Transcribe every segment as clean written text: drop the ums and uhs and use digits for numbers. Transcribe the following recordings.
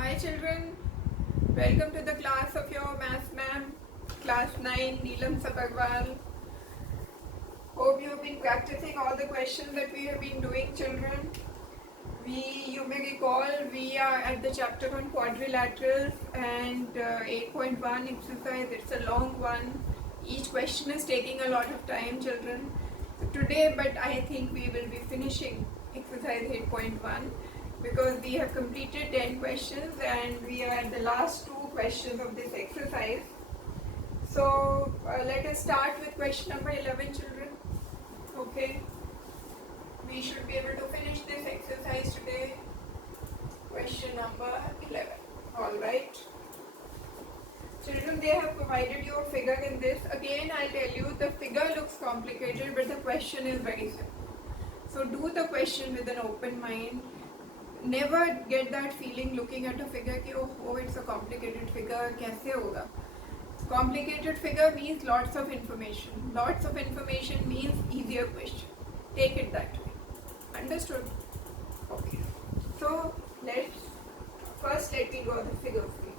Hi children, welcome to the class of your maths ma'am, class 9, Neelam Sabagwal. Hope you have been practicing all the questions that we have been doing children. You may recall, we are at the chapter on quadrilaterals and 8.1 exercise. It's a long one. Each question is taking a lot of time children. So today, but I think we will be finishing exercise 8.1 because we have completed 10 questions and we are at the last 2 questions of this exercise. So let us start with question number 11 children. Okay. We should be able to finish this exercise today. Question number 11. Alright. Children, they have provided you a figure in this. Again, I'll tell you, the figure looks complicated, but the question is very simple. So do the question with an open mind. Never get that feeling looking at a figure कि oh, it's a complicated figure, कैसे होगा? Complicated figure means lots of information. Lots of information means easier question. Take it that way. Understood? Okay. So let me draw the figure for you.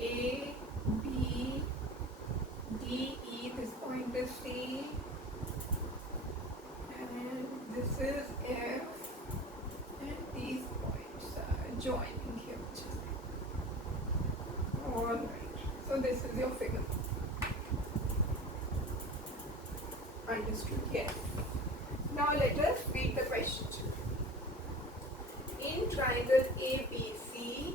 A, B, D, E, this point is C, and this is F, and these points are joining here. Alright, so this is your figure. Understood? Yes. Now let us read the question. In triangle ABC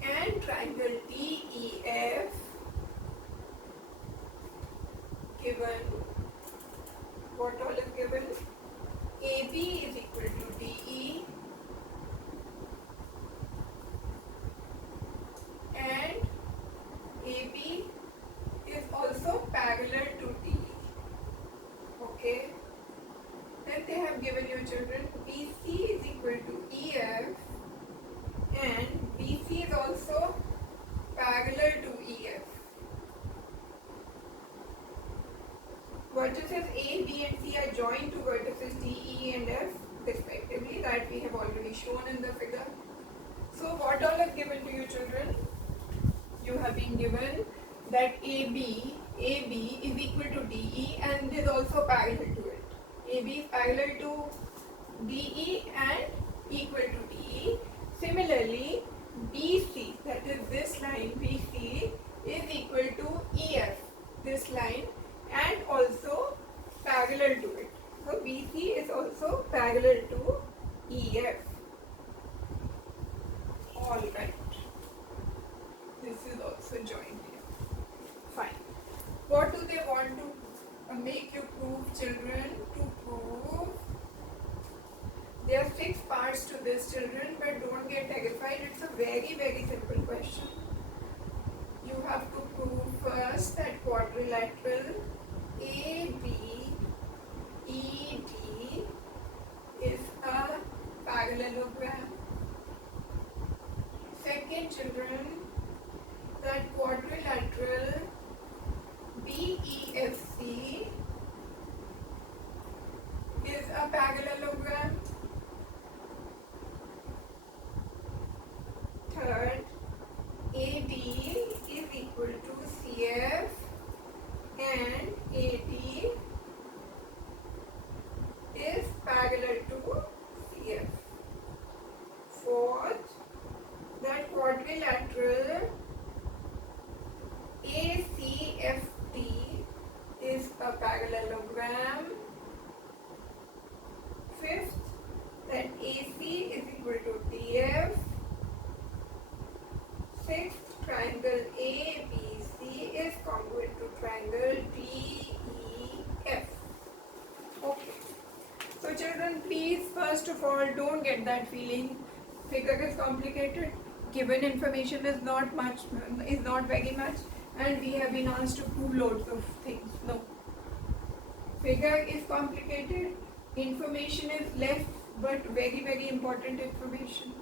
and triangle DEF, given, what all is given? AB is equal to DE and AB is also parallel to DE. Okay. Then they have given you children BC is equal to EF and BC is also parallel to EF. Vertices A, B and C are joined to vertices D, E and F respectively, that we have already shown in the figure. So what all is given to you children? You have been given that AB is equal to DE and is also parallel to it. AB is parallel to DE and equal to DE. Similarly, BC, that is this line BC, is equal to EF, this line, and also parallel to it. So BC is also parallel to EF. Alright. This is also joined here. Fine. What do they want to make you prove, children? To prove there are 6 parts to this, children, but don't get terrified. It's a very, very simple question. You have to prove first that quadrilateral ABED is a parallelogram. Second, children, that quadrilateral BEFC is a parallelogram. Third, AD is equal to CF and AD is parallel to CF. Fourth, that quadrilateral ACFT is a parallelogram. Fifth, that AC is equal to DF. Sixth, triangle ABC is congruent to triangle DEF. Okay. So children, please first of all don't get that start feeling figure is complicated, given information is not very much, and we have been asked to prove loads of things. No. Figure is complicated, information is less, but very, very important information.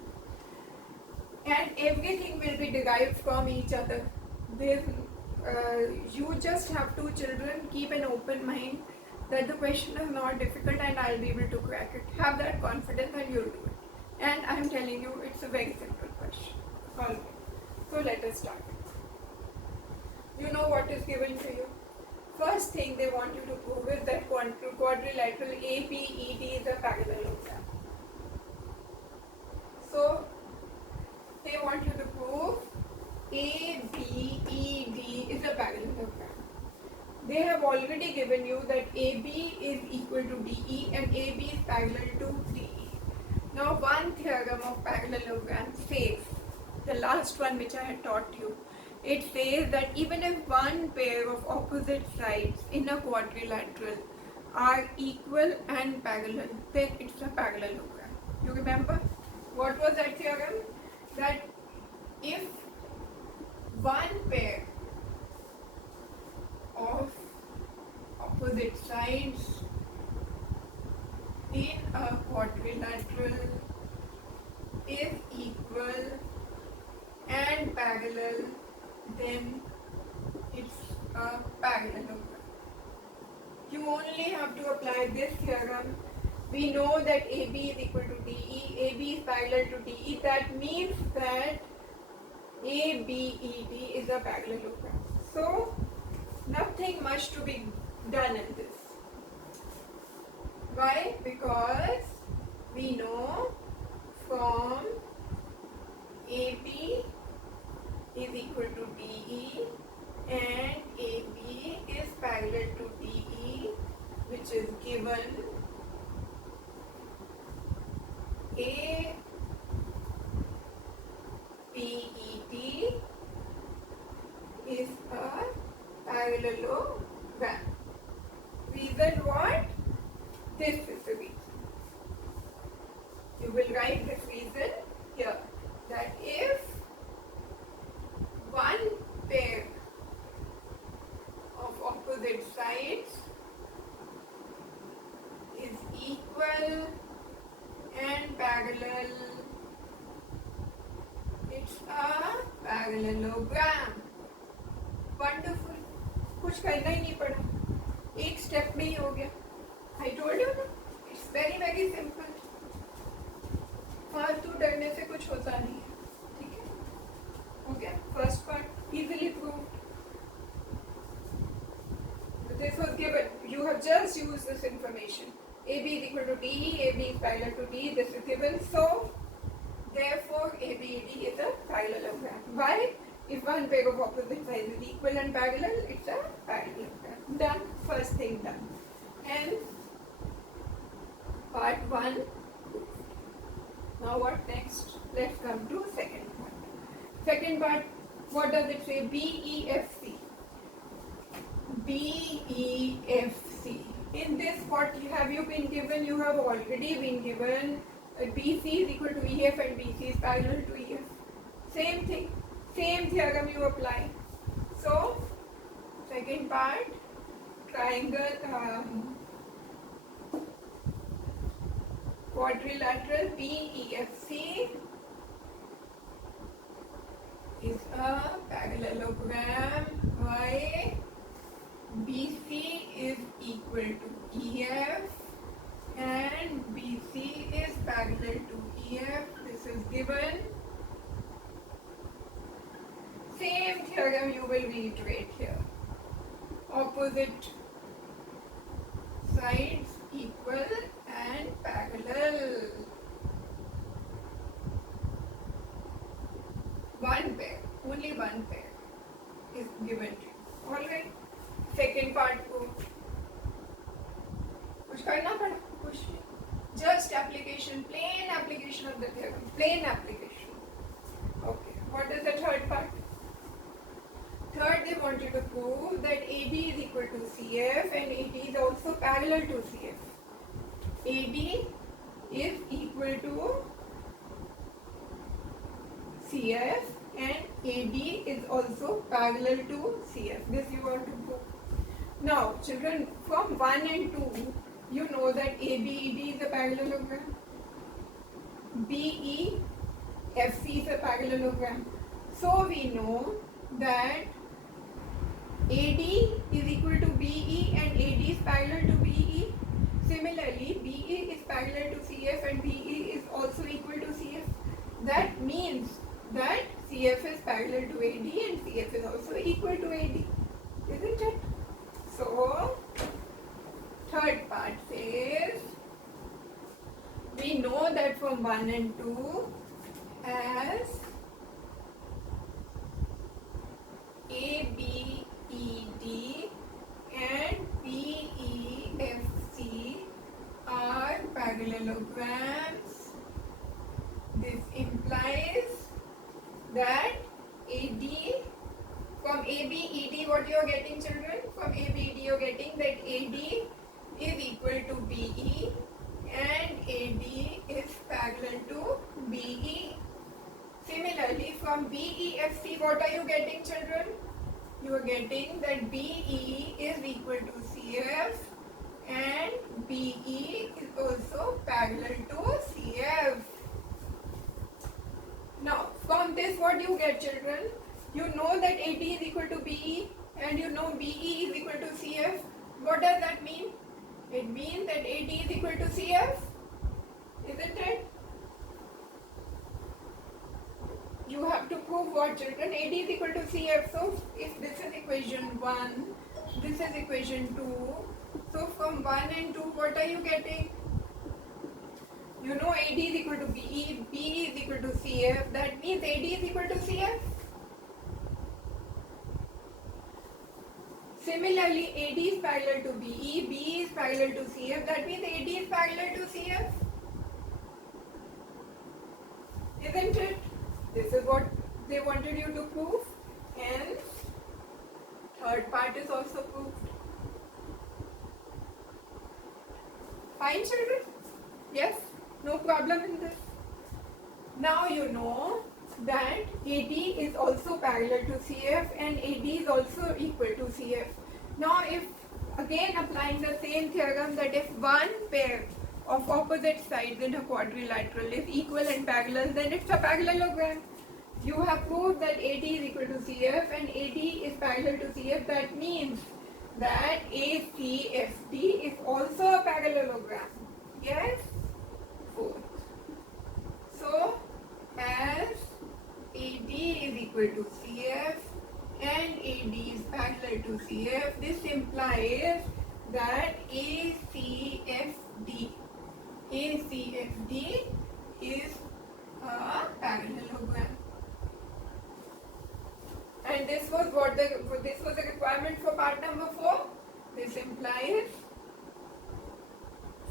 And everything will be derived from each other. You just have two children, keep an open mind that the question is not difficult and I'll be able to crack it. Have that confidence and you'll do it. And I'm telling you, it's a very simple question. Alright, so let us start. You know what is given to you. First thing they want you to prove is that quadrilateral ABED is a parallelogram. So, they want you to prove ABED is a parallelogram. They have already given you that AB is equal to DE and AB is parallel to DE. Now one theorem of parallelogram says, the last one which I had taught you, it says that even if one pair of opposite sides in a quadrilateral are equal and parallel, then it's a parallelogram. You remember? What was that theorem? That if one pair of opposite sides in a quadrilateral is equal and parallel, then it's a parallelogram. You only have to apply this theorem. We know that AB is equal to DE, AB is parallel to DE. That means that ABED is a parallelogram. So, nothing much to be done in this. Why? Because we know from AB is equal to DE and AB is parallel to DE, which is given ABED is a parallelogram. Reason what? This is the reason. You will write this reason here, that if one pair of opposite sides is equal and parallel, it's a parallelogram. Wonderful. कुछ करना ही नहीं पड़ा, एक step में ही हो गया. I told you ना, it's very very simple. फालतू डरने से कुछ होता नहीं है. ठीक है? Okay. First part easily proved. This was given. You have just used this information. AB is equal to DE, AB is parallel to DE. This is given. So, therefore, ABED is a parallelogram. Why? If one pair of opposite sides is equal and parallel, it's a parallelogram. Done. First thing done. And part 1. Now what next? Let's come to second part. Second part, what does it say? BEFC. BEFC. In this, what have you been given? You have already been given BC is equal to EF and BC is parallel to EF. Same thing. Same theorem you apply. So, second part, triangle, quadrilateral BEFC is a parallelogram. Why? BC is equal to EF and BC is parallel to EF. This is given. Same theorem you will reiterate here. Opposite sides equal and parallel. One pair, only one pair is given to you. Alright. Second part को कुछ करना पड़ा? कुछ नहीं. Just application, plain application of the theorem. Plain application. Okay. What is the third part? Third, they want you to prove that AD is equal to CF and AD is also parallel to CF. AD is equal to CF and AD is also parallel to CF. This you want to prove. Now, children, from 1 and 2, you know that ABED is a parallelogram. BEFC is a parallelogram. So we know that AD is equal to BE and AD is parallel to BE. Similarly, BE is parallel to CF and BE is also equal to CF. That means that CF is parallel to AD and CF is also equal to AD. Isn't it? So, third part says, we know that from 1 and 2 as ABED and BEFC are parallelograms. This implies that AD, from ABED, what you are getting, children? From ABED you are getting that AD is equal to BE and AD is parallel to BE. Similarly, from BEFC, what are you getting, children? You are getting that BE is equal to CF and BE is also parallel to CF. Now, from this, what you get, children? You know that AD is equal to BE and you know BE is equal to CF. What does that mean? It means that AD is equal to CF, isn't it? You have to prove what, children? AD is equal to CF. So, if this is equation 1, this is equation 2. So, from 1 and 2, what are you getting? You know AD is equal to BE, BE is equal to CF. That means AD is equal to CF. Similarly, AD is parallel to BE, BE is parallel to CF. That means AD is parallel to CF. Isn't it? This is what they wanted you to prove. And third part is also proved. Fine, children? Yes? No problem in this. Now you know that AD is also parallel to CF and AD is also equal to CF. Now if again applying the same theorem that if one pair of opposite sides in a quadrilateral is equal and parallel, then it's a parallelogram. You have proved that AD is equal to CF and AD is parallel to CF. That means that ACFD is also a parallelogram. Yes? Fourth. So, as AD is equal to CF and AD is parallel to CF, this implies that ACFD is a parallelogram. And this was the requirement for part number 4. This implies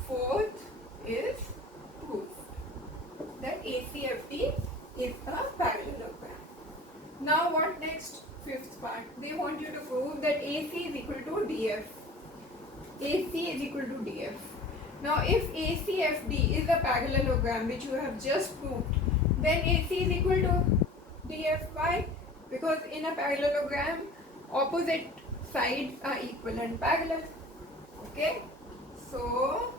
fourth is proved that ACFD is a parallelogram. Now what next? Fifth part. They want you to prove that AC is equal to DF. AC is equal to DF. Now if ACFD is a parallelogram which you have just proved, then AC is equal to DF. Why? Because in a parallelogram, opposite sides are equal and parallel. Okay? So,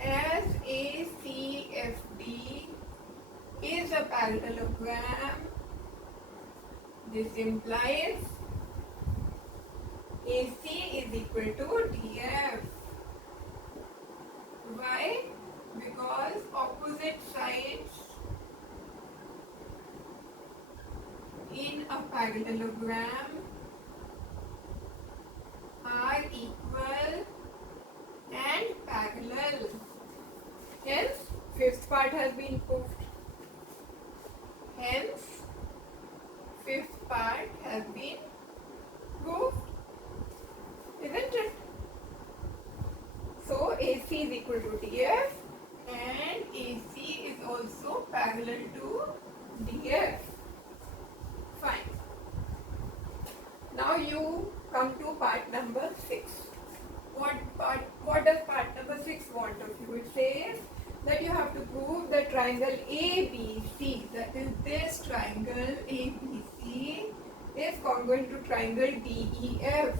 as ACFD is a parallelogram, this implies AC is equal to DF. Why? Because opposite sides in a parallelogram are equal and parallel. Hence, fifth part has been proved. Hence, fifth part has been proved. Isn't it? So, AC is equal to DF and AC is also parallel to DF. Fine. Now you come to part number 6. What does part number 6 want of you? It says that you have to prove that triangle ABC, that is this triangle ABC is congruent to triangle DEF.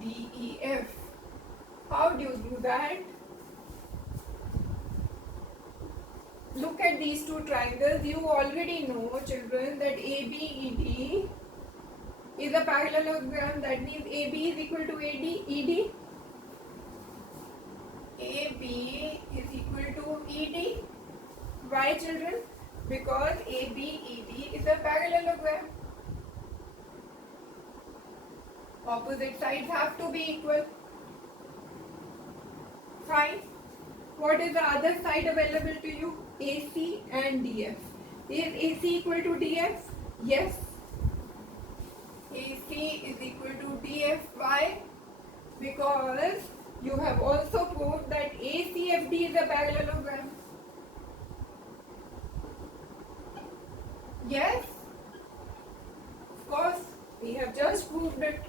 DEF. How do you do that? Look at these two triangles. You already know, children, that ABED is a parallelogram. That means AB is equal to ED. AB is equal to ED. Why, children? Because ABED is a parallelogram. Opposite sides have to be equal. Fine. What is the other side available to you? AC and DF. Is AC equal to DF? Yes. AC is equal to DF. Why? Because you have also proved that ACFD is a parallelogram. Yes? Of course, we have just proved it.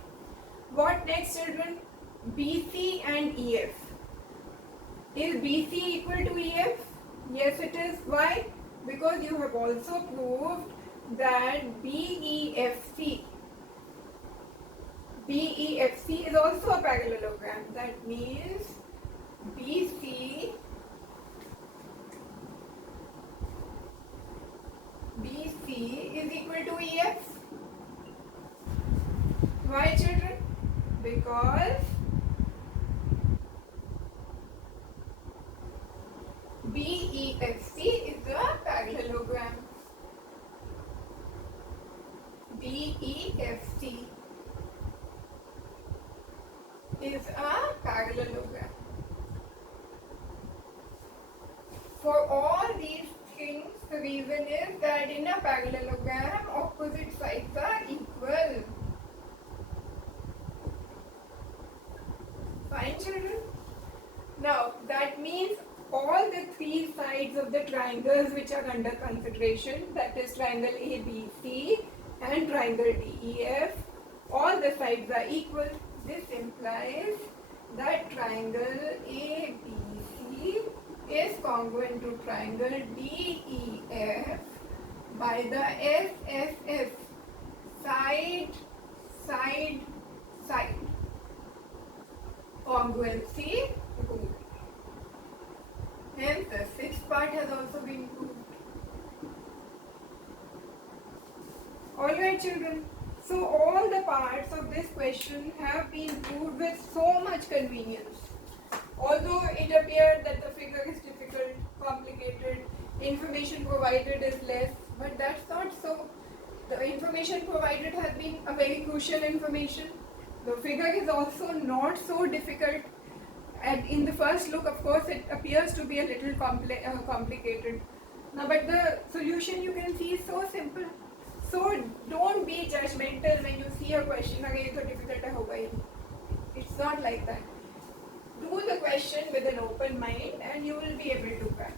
What next, children? BC and EF. Is BC equal to EF? Yes, it is. Why? Because you have also proved that BEFC is also a parallelogram. That means BC is equal to EF. Why, children? Because BEFC is a parallelogram. BEFC is a parallelogram. For all these things, the reason is that in a parallelogram, opposite sides are equal. Fine, children? Now, that means all the three sides of the triangles which are under consideration, that is triangle ABC and triangle DEF, all the sides are equal. This implies that triangle ABC is congruent to triangle DEF by the SSS, side, side, side congruency rule. Hence, the sixth part has also been proved. Alright, children. So, all the parts of this question have been proved with so much convenience. Although it appeared that the figure is difficult, complicated, information provided is less, but that's not so. The information provided has been a very crucial information. The figure is also not so difficult. And in the first look, of course, it appears to be a little complicated. Now, but the solution you can see is so simple. So don't be judgmental when you see a question, again, so difficult hoga. It's not like that. Do the question with an open mind and you will be able to crack.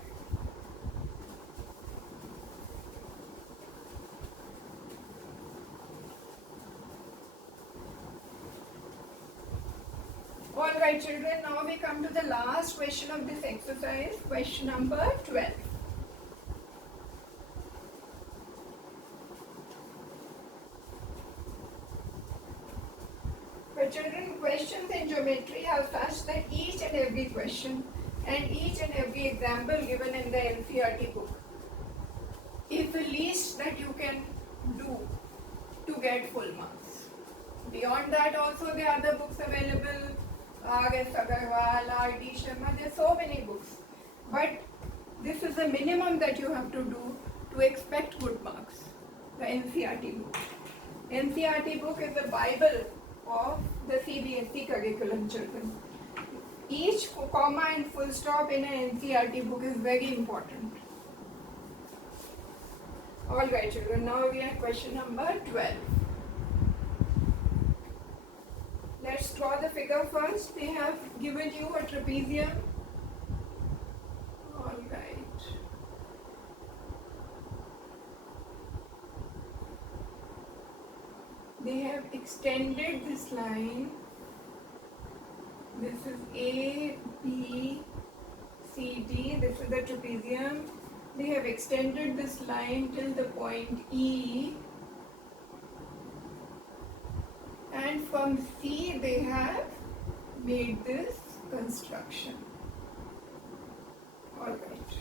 Alright, children, now we come to the last question of this exercise, question number 12. But children, questions in geometry have such that each and every question and each and every example given in the NCERT book is the least that you can do to get full marks. Beyond that also there are other books available, R.S. Agarwal, R.D. Sharma, there are so many books. But this is the minimum that you have to do to expect good marks, the NCERT book. NCERT book is the Bible of the CBSE curriculum, children. Each comma and full stop in an NCERT book is very important. Alright, children, now we are at question number 12. Let's draw the figure first. They have given you a trapezium. Alright. They have extended this line. This is A, B, C, D. This is a trapezium. They have extended this line till the point E, and from C they have made this construction. Alright.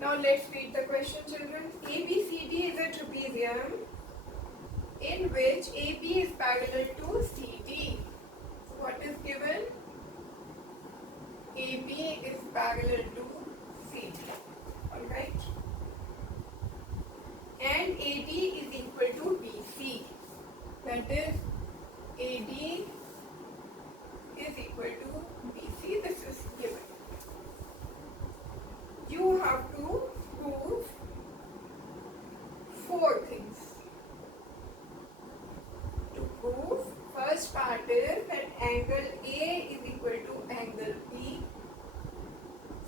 Now let's read the question, children. ABCD is a trapezium in which AB is parallel to CD. So what is given? AB is parallel to CD. Alright. And AD is equal to BC. That is, AD is equal to BC. This is given. You have to prove 4 things. To prove, first part is that angle A is equal to angle B.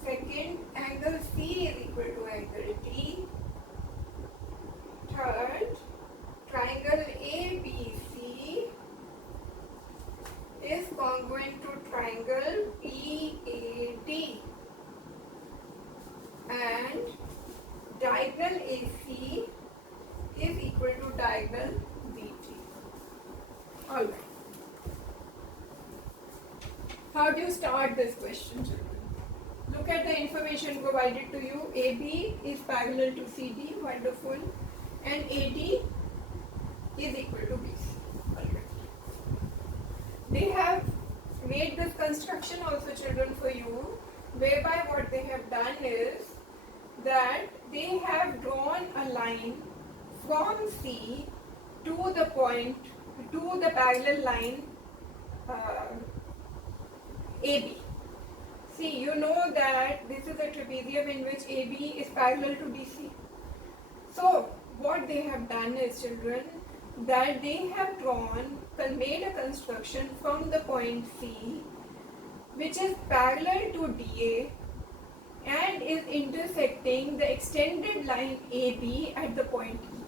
Second, angle C is equal to angle D. Third, triangle ABC is congruent to triangle PAD. And diagonal AC is equal to diagonal BT. Alright. How do you start this question, children? Look at the information provided to you. AB is parallel to CD, wonderful, and AD is equal to BC. Alright. They have made this construction also, children, for you, whereby what they have done is that they have drawn a line from C to the point, to the parallel line AB. See, you know that this is a trapezium in which AB is parallel to BC. So, what they have done is, children, that they have made a construction from the point C, which is parallel to DA and is intersecting the extended line AB at the point E.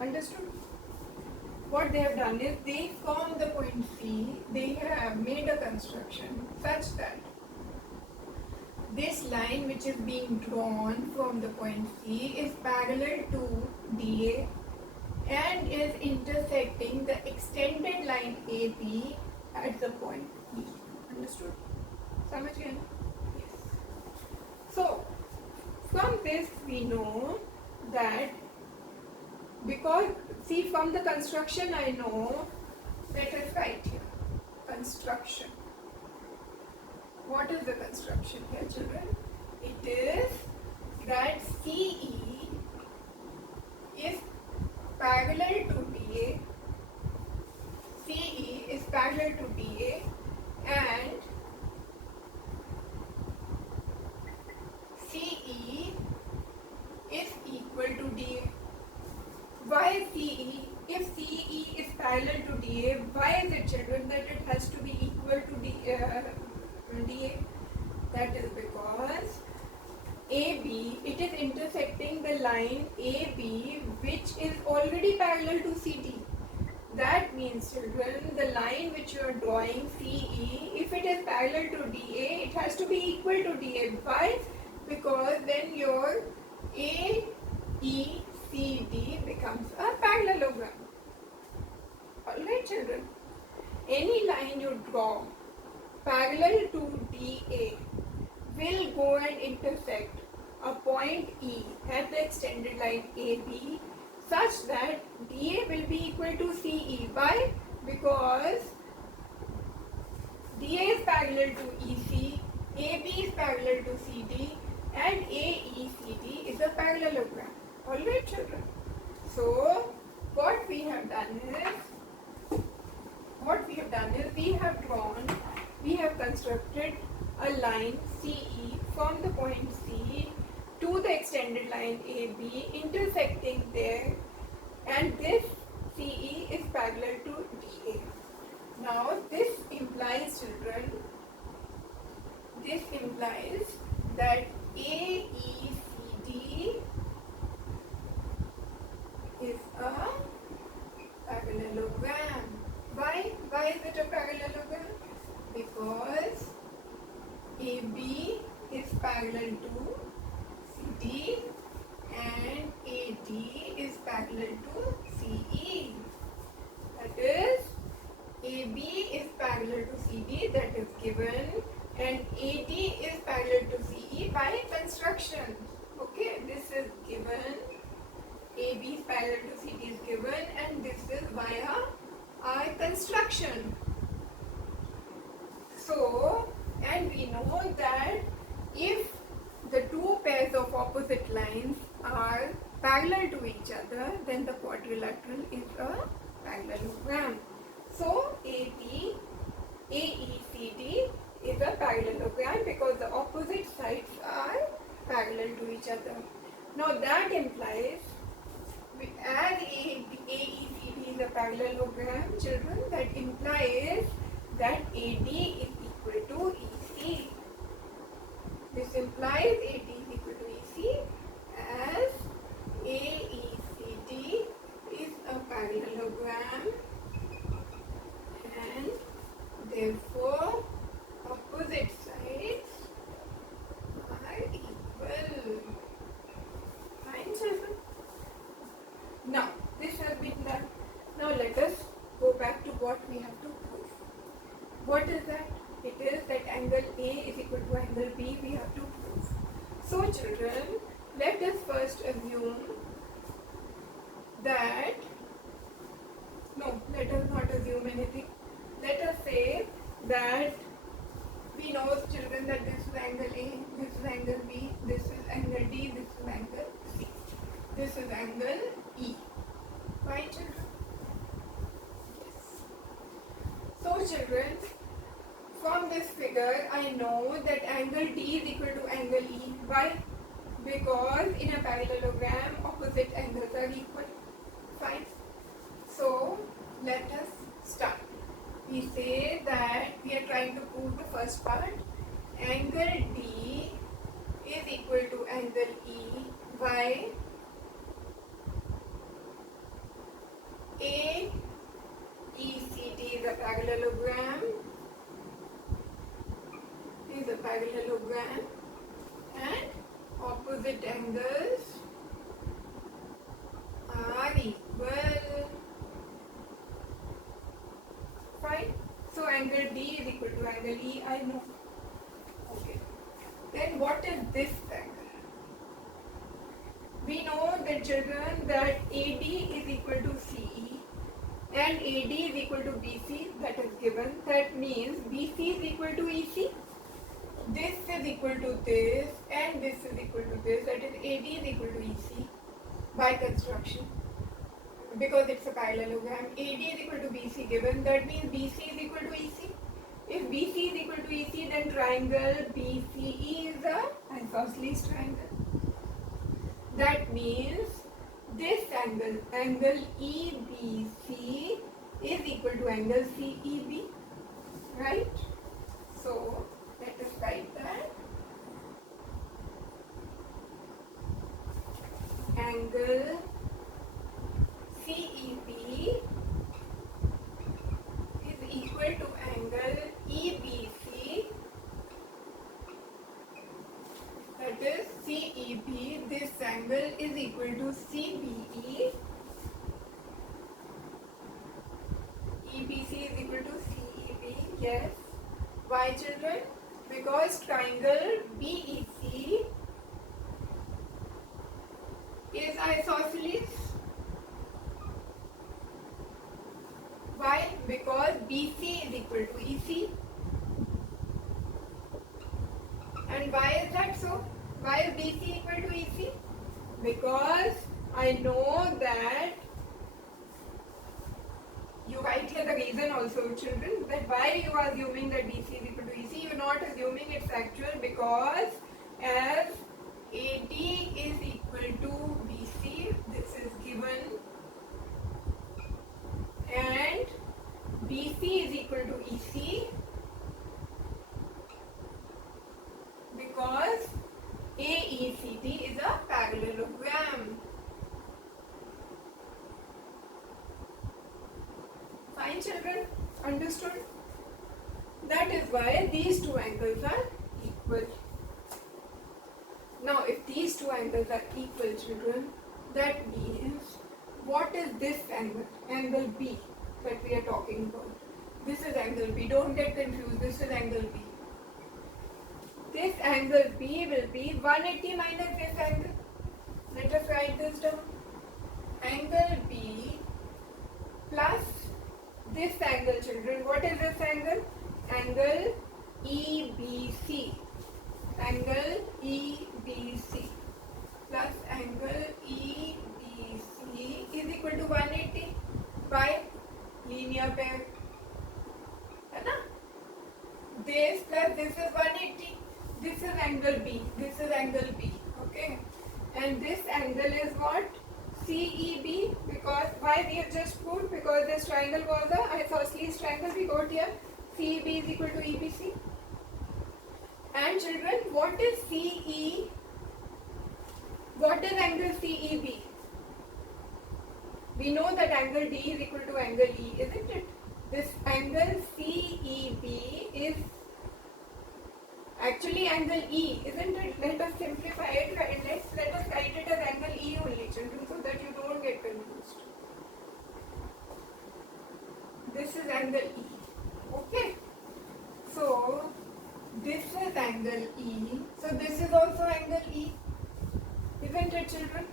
Understood? What they have done is, they from the point C, they have made a construction such that this line which is being drawn from the point C is parallel to DA and is intersecting the extended line AB at the point E. Understood? समझ गए ना? Yes. So, from this we know that, because, see, from the construction I know, let us write here, construction. What is the construction here, children? It is that CE is parallel to DA, CE is parallel to DA, and CE is equal to DA. Why CE? If CE is parallel to DA, why is it, children, that it has to be equal to DA? That is because AB, it is intersecting the line AB which is already parallel to CD. That means, children, the line which you are drawing CE, if it is parallel to DA, it has to be equal to DA. Why? Because then your AECD becomes a parallelogram. Alright, children. Any line you draw parallel to DA will go and intersect a point E at the extended line AB such that DA will be equal to CE. Why? Because DA is parallel to EC, AB is parallel to CD, and AECD is a parallelogram. Alright, children. So, what we have done is we have constructed a line CE from the point C to the extended line AB intersecting there, and this CE is parallel to DA. Now this implies, children, that AECD is a parallelogram. Why? Why is it a parallelogram? Because AB is parallel CD and AD is parallel to CE. That is, AB is parallel to CD, that is given, and AD is parallel to CE by construction. Okay, this is given. AB is parallel to CD is given, and this is via our construction. So, and we know that if the two pairs of opposite lines are parallel to each other, then the quadrilateral is a parallelogram. So, AECD is a parallelogram because the opposite sides are parallel to each other. Now that implies, as AECD is a parallelogram, children, that implies that AD is equal to EC. This implies AD is equal to EC as AECD is a parallelogram and therefore opposite sides are equal. Fine, children. Now this has been done. Now let us go back to what we have to prove. What is that? It is that angle A is equal to angle B we have to prove. So children, let us first assume that, no, let us not assume anything. Let us say that we know, children, that this is angle A, this is angle B, this is angle D, this is angle C. This is angle E. Right, children? Yes. So children, from this figure, I know that angle D is equal to angle E. Why? Because in a parallelogram, opposite angles are equal. Fine. So, let us start. We say that we are trying to prove the first part. Angle D is equal to angle E. Why? AECD is a parallelogram. And opposite angles are equal. Fine. So angle D is equal to angle E, I know. Okay. Then what is this angle? We know that, children, that AD is equal to CE and AD is equal to BC, that is given. That means BC is equal to EC. This is equal to this and this is equal to this, that is AD is equal to EC by construction, because it's a parallelogram. AD is equal to BC given, that means BC is equal to EC. If BC is equal to EC, then triangle BCE is a isosceles triangle. That means this angle, angle EBC, is equal to angle CEB, right? So let us write that. Angle CEB is equal to angle EBC, that is CEB. This angle is equal to CBE. EBC is equal to CEB, yes. Why, children? Because triangle BEC is isosceles. Why? Because BC is equal to EC. And why is that so? Why is BC equal to EC? Because I know that, you write here the reason also, children, that why you are assuming that BC is equal to EC. You are not assuming it's actual, because as AD is equal to BC, this is given, and BC is equal to EC, because AECD is a parallelogram. Fine, children? Understood? That is why these two angles are equal. Now if these two angles are equal, children, that means what is this angle? Angle B that we are talking about. This is angle B. Don't get confused. This is angle B. This angle B will be 180 minus this angle. Let us write this down. Angle B plus this angle, children. What is this angle? Angle EBC. Angle EBC plus angle EBC is equal to 180 by linear pair. है ना? This plus this is 180. This is angle B. This is angle B. Okay. And this angle is what? CEB. Because why we have just proved? Because this triangle was the isosceles triangle we got here. CEB is equal to EBC. And children, what is CE? What is angle CEB? We know that angle D is equal to angle E, isn't it? This angle CEB is actually angle E, isn't it? Let us simplify it. Let us write it as angle E only, children, so that you don't get confused. This is angle E. Okay. So this is angle E. So this is also angle E, isn't it, children?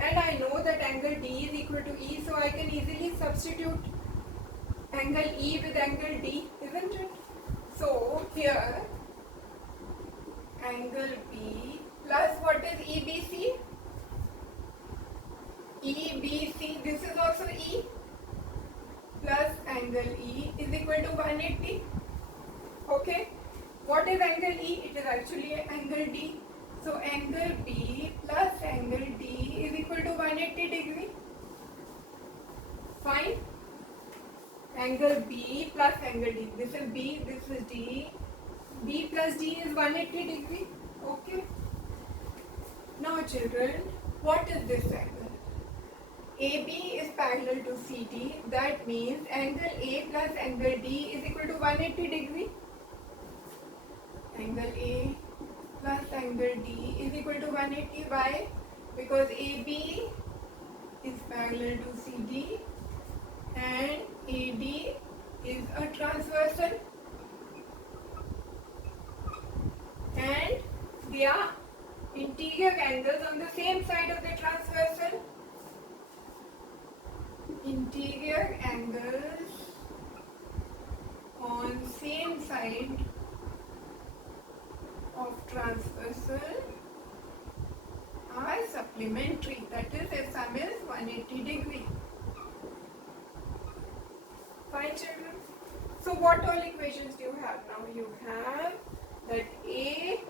And I know that angle D is equal to E, so I can easily substitute angle E with angle D, isn't it? So here angle B plus what is EBC? EBC, this is also E, plus angle E is equal to 180. Okay. What is angle E? It is actually angle D. So angle B plus angle D is equal to 180 degree. Fine. Angle B plus angle D. This is B, this is D. B plus D is 180 degree. Okay. Now children, what is this angle? AB is parallel to CD. That means angle A plus angle D is equal to 180 degree. Angle A plus angle D is equal to 180. Why? Because AB is parallel to CD and AD is a transversal, and they are interior angles on the same side of the transversal. Interior angles on same side of transversal are supplementary. That is, if sum is 180 degree. Fine, children. So what all equations do you have now? You have that A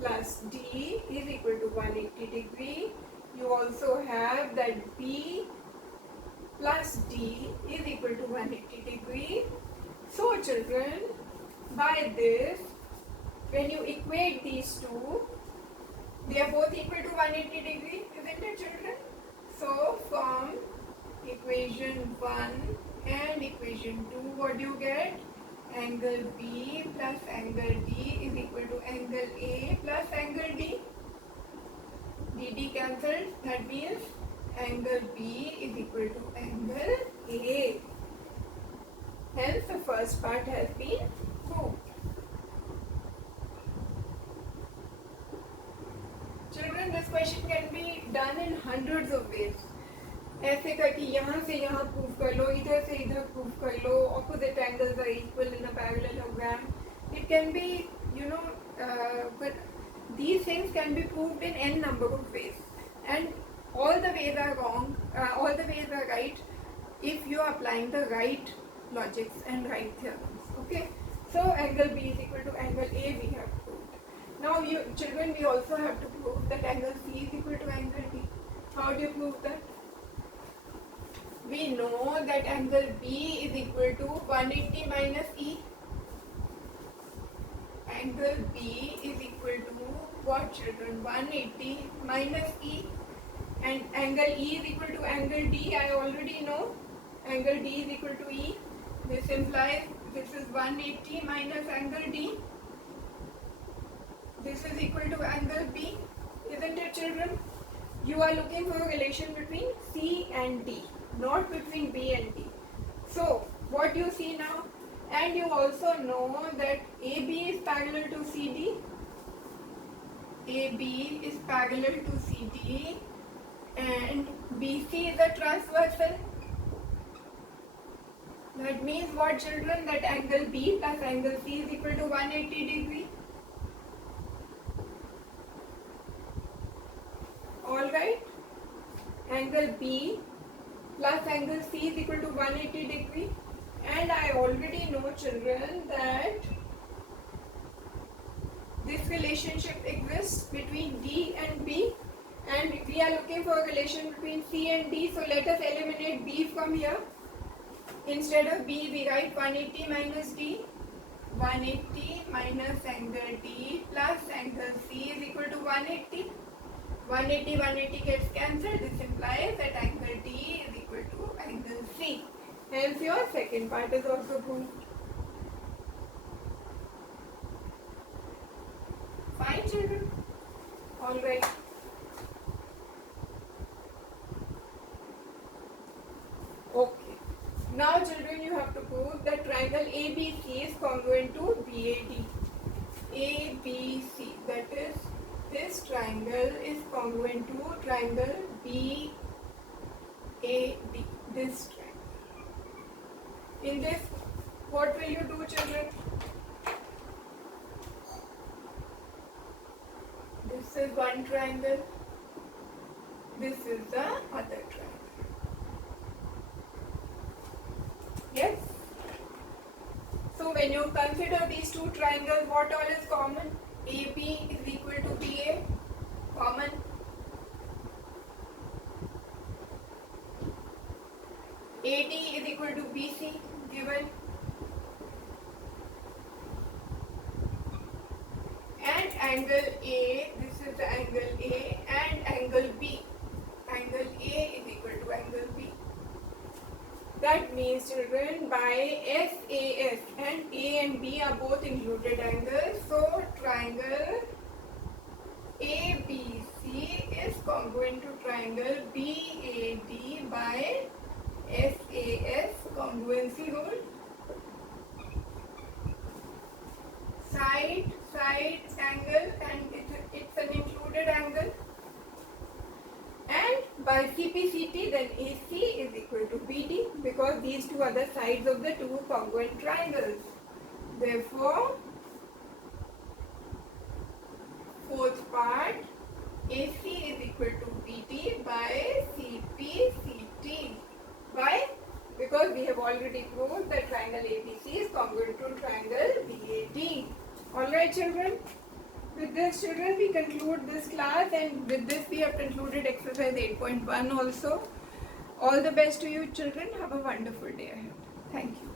plus D is equal to 180 degree. You also have that B plus D is equal to 180 degree. So children, by this, when you equate these two, they are both equal to 180 degree, isn't it, children? So from equation 1 and equation 2, what do you get? Angle B plus angle D is equal to angle A plus angle D. DD cancelled. That means angle B is equal to angle A. Hence the first part has been proved. Children, this question can be done in hundreds of ways. ऐसे करके यहाँ से यहाँ proof कर लो, इधर से इधर proof कर लो, opposite angles are equal in a parallelogram. It can be, but these things can be proved in n number of ways, and all the ways are wrong, all the ways are right if you are applying the right logics and right theorems. Okay, so angle B is equal to angle A we have proved. Now children, we also have to prove that angle C is equal to angle D. How do you prove that? We know that angle B is equal to 180 minus E. Angle B is equal to what, children? 180 minus E. And angle E is equal to angle D. I already know. Angle D is equal to E. This implies this is 180 minus angle D. This is equal to angle B, You are looking for a relation between C and D, not between B and D. So, what you see now, and you also know that AB is parallel to CD. AB is parallel to CD and BC is a transversal. That means what, children? That angle B plus angle C is equal to 180 degree. Alright? Angle B plus angle C is equal to 180 degree. And I already know, children, that this relationship exists between D and B. And we are looking for a relation between C and D. So let us eliminate B from here. Instead of B, we write 180 minus D. 180 minus angle D plus angle C is equal to 180. 180 gets cancelled. This implies that angle D is equal to angle C. Hence your second part is also proved. Fine, children? Alright. Okay. Now, children, you have to prove that triangle ABC is congruent to BAD. ABC, that is, this triangle is congruent to triangle BAD. This triangle. In this, what will you do, children? This is one triangle. This is the other triangle. Yes? So when you consider these two triangles, what all is common? AB is equal to BA, common. AD is equal to BC, given. And angle A, this is the angle A, and angle B. Angle A is equal to angle B. That means, children, by SAS, and A and B are both included angles, so triangle ABC is congruent to triangle BAD by SAS congruency rule. Side angle, and it's an included angle. And by CPCT, then AC is equal to BD, because these two are the sides of the two congruent triangles. Therefore, fourth part, AC is equal to BD by CPCT. Why? Because we have already proved that triangle ABC is congruent to triangle BAD. Alright, children? With this, children, we conclude this class, and with this we have concluded exercise 8.1 also. All the best to you, children. Have a wonderful day ahead. Thank you.